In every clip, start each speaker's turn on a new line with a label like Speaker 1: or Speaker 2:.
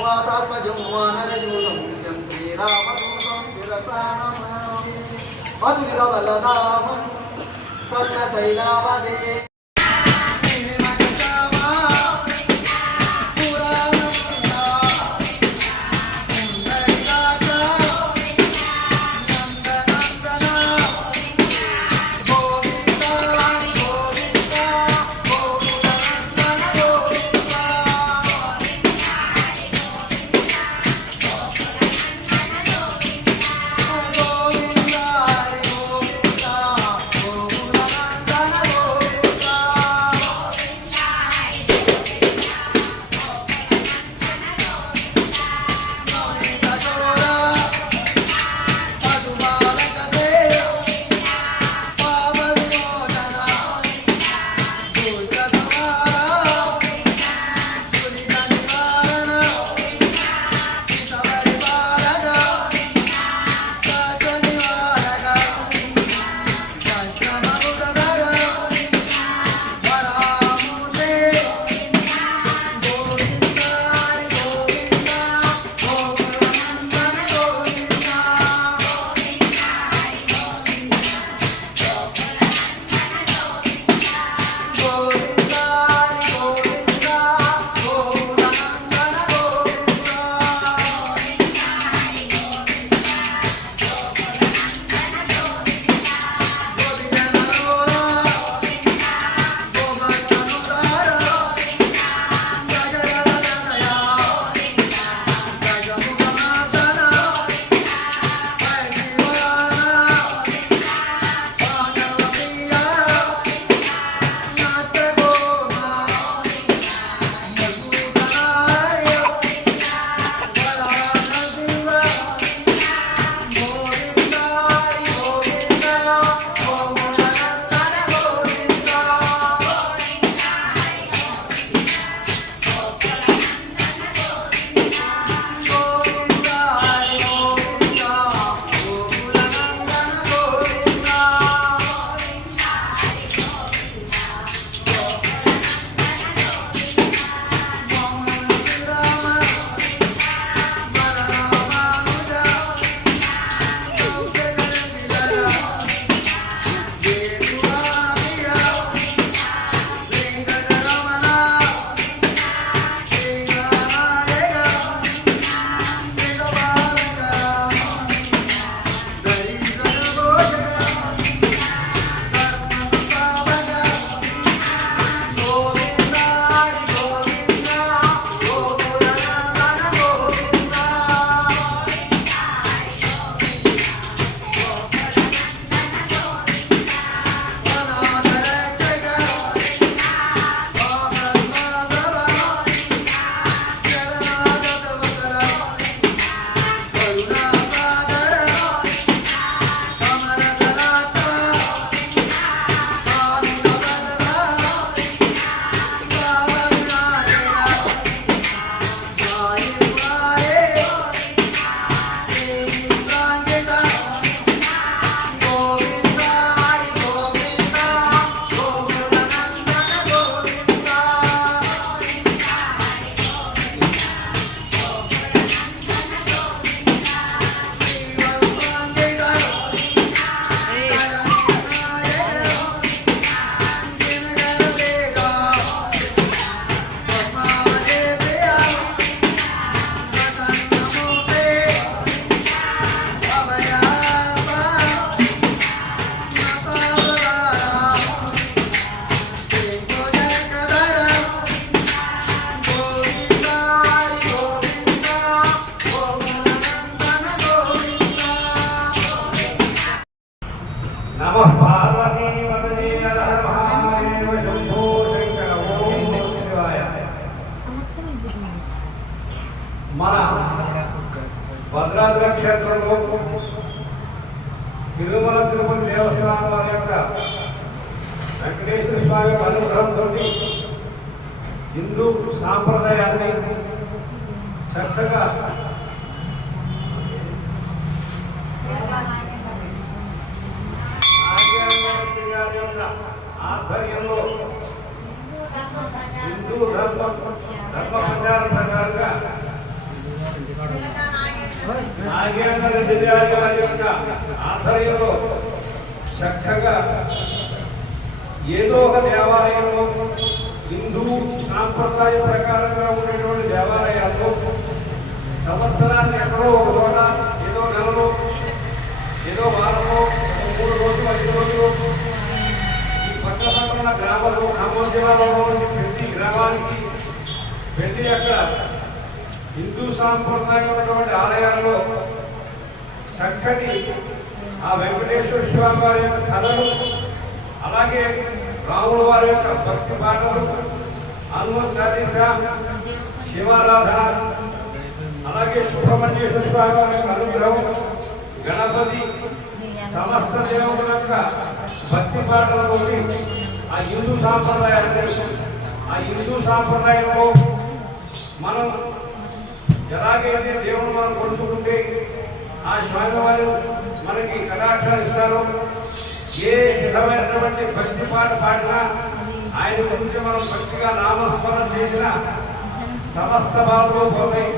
Speaker 1: వాతాత్మజం వానరయూతం నిత్యం శ్రీరామదూతం శిరసానమామి మధురిత కర్ణశైలావదే
Speaker 2: తిరుమల తిరుపతి దేవస్థానం వారి యొక్క వెంకటేశ్వర స్వామి అనుగ్రహంతో హిందూ సాంప్రదాయాన్ని చక్కగా ఆధ్వర్యంలో హిందూ ధర్మ ధర్మ ప్రచారం ప్రకారంగా నాగేంద్ర రెడ్డి గారి వారి యొక్క ఆధ్వర్యంలో చక్కగా ఏదో ఒక దేవాలయంలో హిందూ సాంప్రదాయ ప్రకారంగా ఉండేటువంటి దేవాలయాల్లో సంవత్సరాన్ని ఎక్కడో ఒక చోట ఏదో నెలలో ఏదో వారంలో మూడు రోజులు ఐదు రోజులు ఈ పక్క పక్కన గ్రామంలో ఖమ్మం జిల్లాలో ప్రతి గ్రామానికి వెళ్ళి అక్కడ హిందూ సాంప్రదాయం ఉన్నటువంటి ఆలయాల్లో చక్కటి ఆ వెంకటేశ్వర స్వామి వారి యొక్క కథలు అలాగే రాముల వారి యొక్క భక్తి పాటలు హనుమత్ చాలీస శివారాధన అలాగే సుబ్రహ్మణ్యేశ్వర స్వామి వారి యొక్క అనుగ్రహం గణపతి సమస్త దేవుల యొక్క భక్తి పాటలతోటి ఆ హిందూ సాంప్రదాయాలు ఆ హిందూ సాంప్రదాయంలో మనం ఎలాగైతే దేవుడు మనం కొడుకుంటే ఆ స్వామివారు మనకి కటాక్షాలు ఇస్తారు. ఏ విధమైనటువంటి భక్తి పాట పాడినా ఆయన గురించి మనం భక్తిగా నామస్మరణ చేసిన సమస్త బాధలు పోతాయి.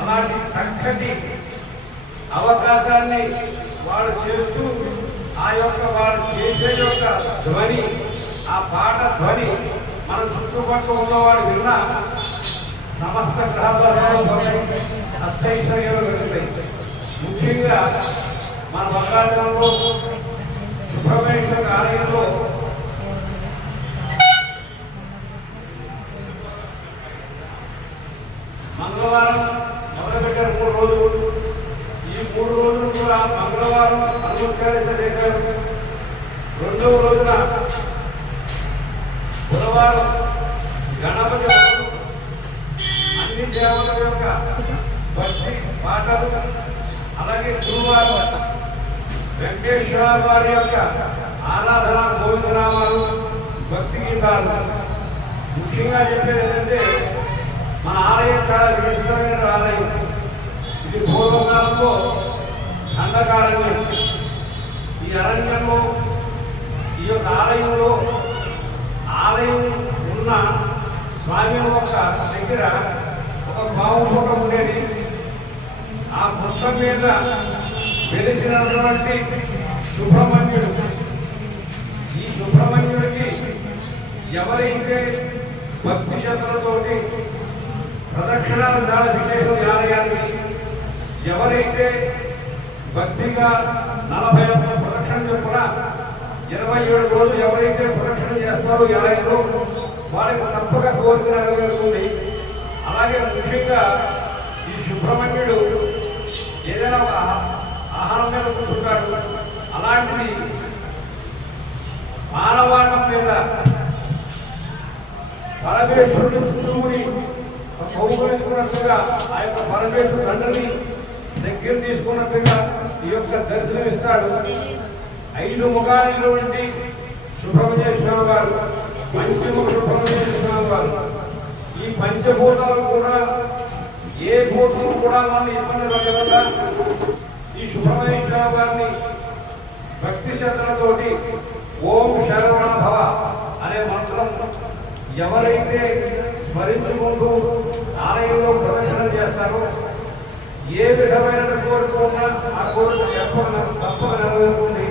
Speaker 2: అలాంటి చక్కటి అవకాశాన్ని వాడు చేస్తూ ఆ యొక్క వాడు చేసే యొక్క ధ్వని ఆ పాట ధ్వని మన చుట్టుపక్కల ఉన్నవాడు విన్నా సమస్త గ్రహాలు అష్టైశ్వర్యాలు కలుగుతాయి ముఖ్యంగా మన మకరాజంలో సుబ్రహ్మణ్యేశ్వర ఆలయంలో మంగళవారం మొదలుపెట్టారు మూడు రోజులు ఈ మూడు రోజులు కూడా మంగళవారం అనుమతించాలి చేశారు రెండవ రోజున బుధవారం గణపతి హోమం, యొక్క భక్తి పాటలు అలాగే గురువారు వెంకటేశ్వర వారి యొక్క ఆరాధన గోవిందరామాలు భక్తి గీతాలు ముఖ్యంగా చెప్పేది ఏంటంటే మన ఆలయం చాలా విశిష్టమైన ఆలయం ఇది పూర్వకాలంలో దండకారణ్యం ఈ అరణ్యంలో ఈ యొక్క ఆలయంలో ఆలయం ఉన్న స్వామి ఒక దగ్గర ఒక పాము ఉండేది. ఆ పుస్తకం మీద వెలిసినటువంటి సుబ్రహ్మణ్యుడు. ఈ సుబ్రహ్మణ్యుడికి ఎవరైతే భక్తి శ్రద్ధలతోటి ప్రదక్షిణాలు చాలా విశేషం ఈ ఎవరైతే భక్తిగా నలభై ఒక్క ప్రదక్షిణ చొప్పున ఇరవై ఏడు రోజులు ఎవరైతే ప్రదక్షిణ చేస్తారో ఈ వాళ్ళకి తప్పక కోరిక నెరవేరుతుంది. అలాగే ముఖ్యంగా ఈ సుబ్రహ్మణ్యుడు ఏదైనా ఒక ఆహారం మీద కూర్చుంటాడు. అలాంటిది మానవాళం మీద పరమేశ్వరుడు చుట్టూని కౌగులించుకున్నట్టుగా ఆ యొక్క పరమేశ్వరుడు తండ్రిని దగ్గర తీసుకున్నట్టుగా ఈ యొక్క దర్శనం ఇస్తాడు. ఐదు ముఖాలైనటువంటి సుబ్రహ్మణ్యేశ్వర స్వామి వారు మంచి సుబ్రహ్మణ్య స్వామి వారు. పంచభూతాలు కూడా ఏ భూతం కూడా మనం ఇబ్బంది పడకుండా ఈ సుబ్రహ్మణ్య స్వామి వారిని భక్తి శ్రద్ధలతోటి ఓం శరవణ భవ అనే మంత్రం ఎవరైతే స్మరించుకుంటూ ఆలయంలో ప్రదర్శన చేస్తారో ఏ విధమైన కోరుకున్నా ఆ కోరిక తప్పక తప్పక నెరవేరుతుంది.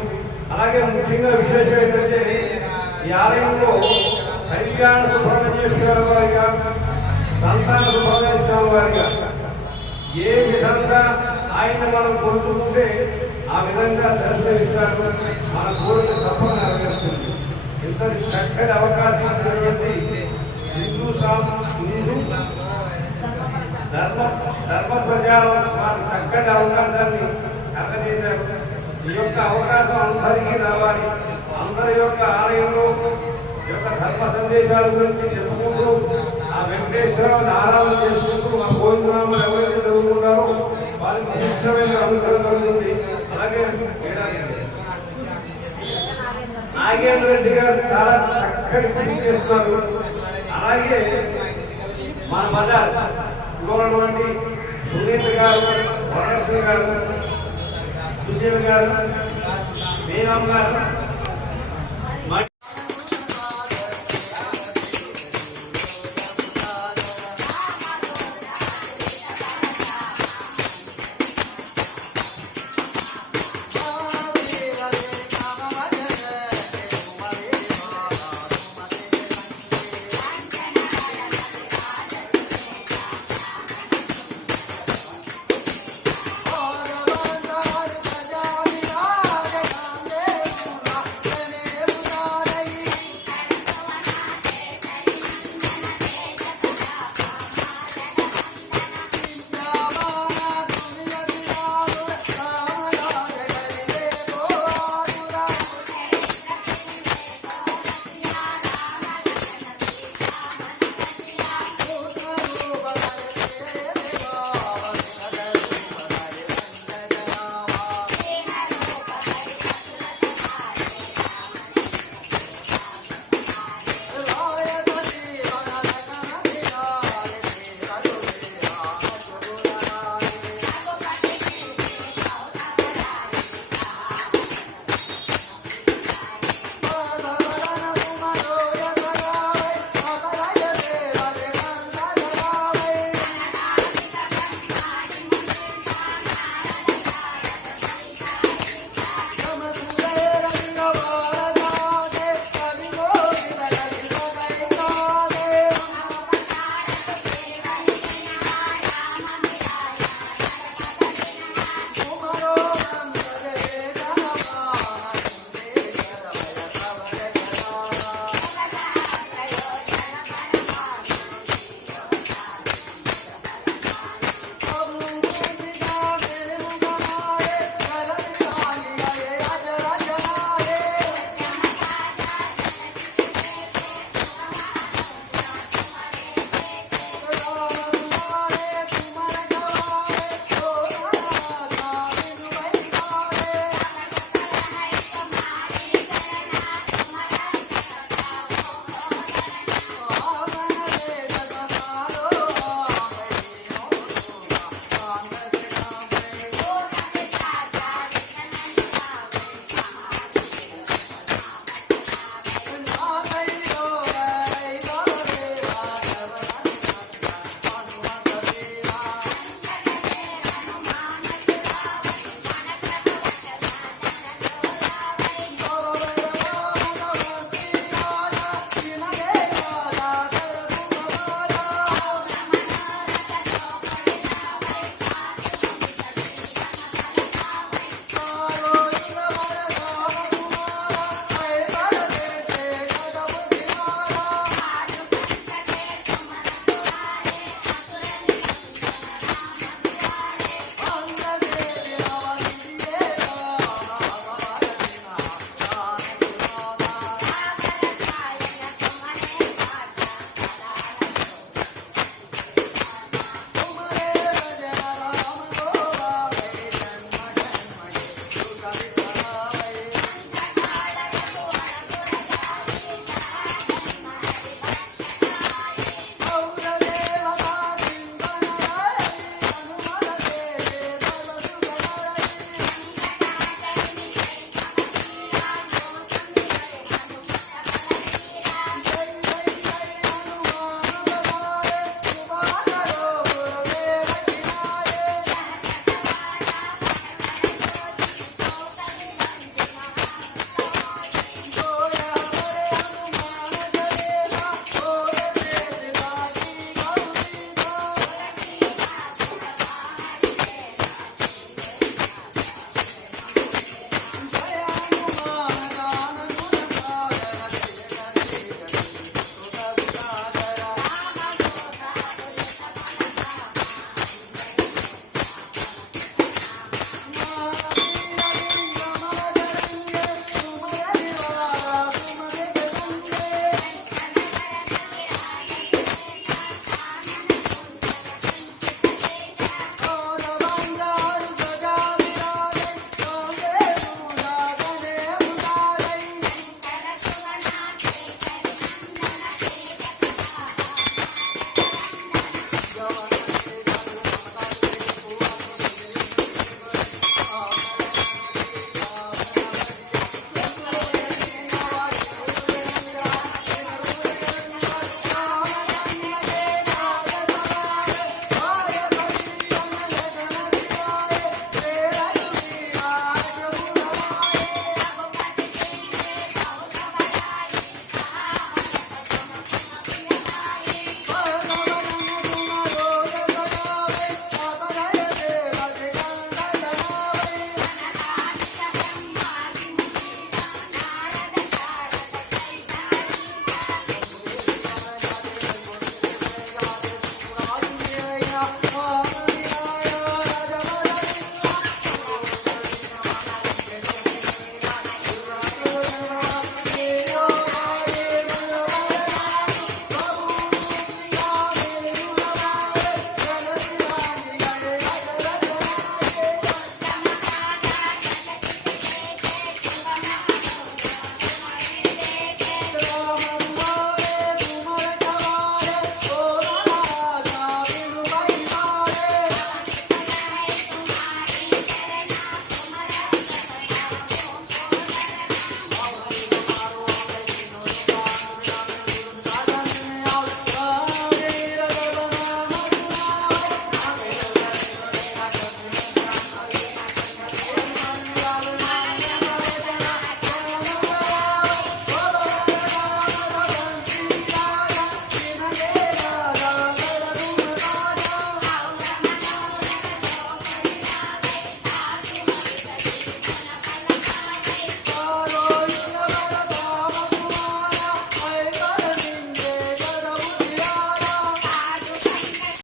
Speaker 2: అలాగే ముఖ్యంగా విశేషం ఏంటంటే ఈ ఆలయంలో కళ్యాణ సుబ్రహ్మణ్యేశ్వర వారిగా సంతాన సుబ్రహ్మణ్యేశ్వర వారిగా. ఏ విధంగా ఆయన మనం కోరుకుంటే ఆ విధంగా దర్శనమిస్తాడు మన కోరిక తప్పక నెరవేరుతుంది. ఇంతటి చక్కటి అవకాశం ఇచ్చినటువంటి హిందూ హిందూ ధర్మ ధర్మ ప్రజాలు వారి చక్కటి అవకాశాన్ని అందజేశారు. ఈ యొక్క అవకాశం అందరికీ రావాలి. అందరి యొక్క ఆలయంలో ఈ యొక్క ధర్మ సందేశాల గురించి చెప్పుకుంటూ ఆ వెంకటేశ్వరరావుని ఆరాధన చేసుకుంటూ ఆ గోవిందరాములు ఎవరైతే చదువుకుంటారో వారికి ఇష్టమైన అనుగ్రహం కలుగుతుంది. అలాగే నాగేంద్ర రెడ్డి గారు చాలా చక్కటి కృషి చేస్తున్నారు. అలాగే మన బజార్ ఉన్నటువంటి సునీల్ గారు వరలక్ష్మి గారు సుశీల్ గారు గారు